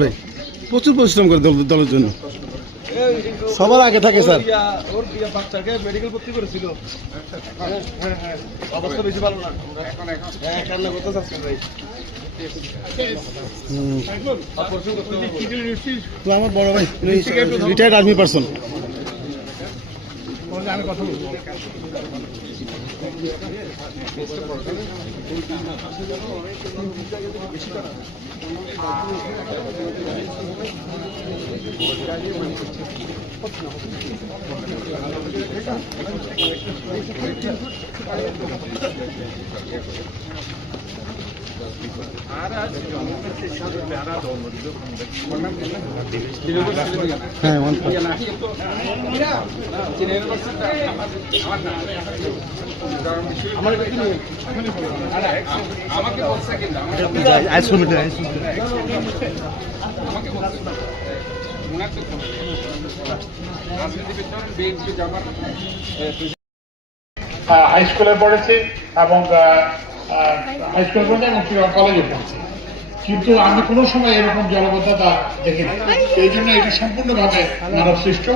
ভাই প্রচুর পরিশ্রম করে দলের জন্য, সবার আগে থাকে স্যার। ওর বাচ্চাকে মেডিকেল ভর্তি করেছিল, অবস্থা বেশি ভালো না এখন, কান্না করতে চাচ্ছে ভাই। আমার বড় ভাই রিটায়ার্ড আর্মি পার্সন। আমি কথা বলবো। হ্যাঁ হাই স্কুলে পড়েছি এবং হাই স্কুলে পড়েছি এবং কলেজে পড়েছি, কিন্তু আমি কোনো সময় এরকম জলবদ্ধতা দেখিনি। এই জন্য এটা সম্পূর্ণভাবে মানব সৃষ্ট।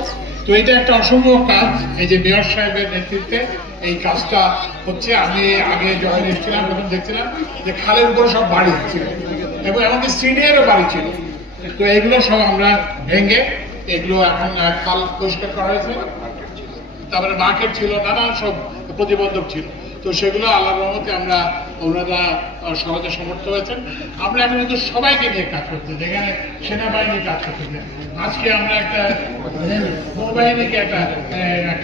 তো এটা একটা অসম্ভব কাজ, এই যে মেয়র সাহেবের নেতৃত্বে এই কাজটা হচ্ছে। আমি আগে যখন এসেছিলাম তখন দেখছিলাম যে খালের উপরে সব বাড়ি ছিল এবং এমনকি সিনিয়রও বাড়ি ছিল। তো এগুলো সব আমরা ভেঙে এগুলো এখন খাল পরিষ্কার করা হয়েছে। তারপরে মার্কেট ছিল, নানান সব প্রতিবন্ধক ছিল। তো সেগুলো আল্লাহর রহমতে আমরা ওনারা সহজে সমর্থ হয়েছেন। আমরা এখন কিন্তু সবাইকে নিয়ে কাজ করতে, যেখানে সেনাবাহিনী কাজ করতেছে। আজকে আমরা একটা নৌবাহিনীকে একটা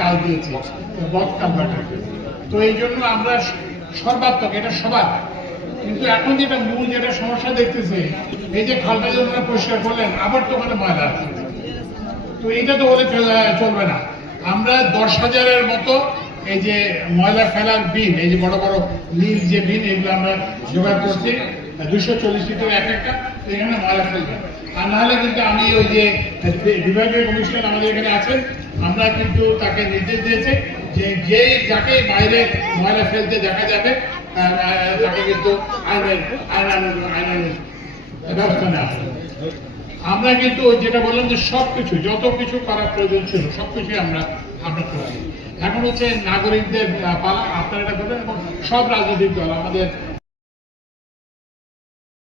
কাজ দিয়েছি বক্স কনভার্টার। তো এই জন্য আমরা সর্বাত্মক, এটা সবার। কিন্তু এখন যেটা মূল যেটা সমস্যা দেখতেছি, এই যে খালটা যে ওনারা পরিষ্কার করলেন, আবার তো ওখানে ময়লা আছে। তো এইটা তো বলে চলবে না। আমরা 10,000-এর মতো এই যে ময়লা ফেলার বিন, এই যে বড় বড় নীল যে বিন, এগুলো আমরা জোগাড় করছি 240 লিটার এক একটা, এখানে ময়লা ফেলবে। আর নাহলে কিন্তু আমি ওই যে বিভাগীয় কমিশনার আমাদের এখানে আছেন, আমরা কিন্তু তাকে নির্দেশ দিয়েছি যে যাকে বাইরে ময়লা ফেলতে দেখা যাবে তাকে কিন্তু আইনের ব্যবস্থা নেওয়া হবে। আমরা কিন্তু যেটা বললাম যে সবকিছু, যত কিছু করার প্রয়োজন ছিল সবকিছু আমরা করেছি। এখন হচ্ছে নাগরিকদের পালা, আপনারা এটা করবেন এবং সব রাজনৈতিক দল, আমাদের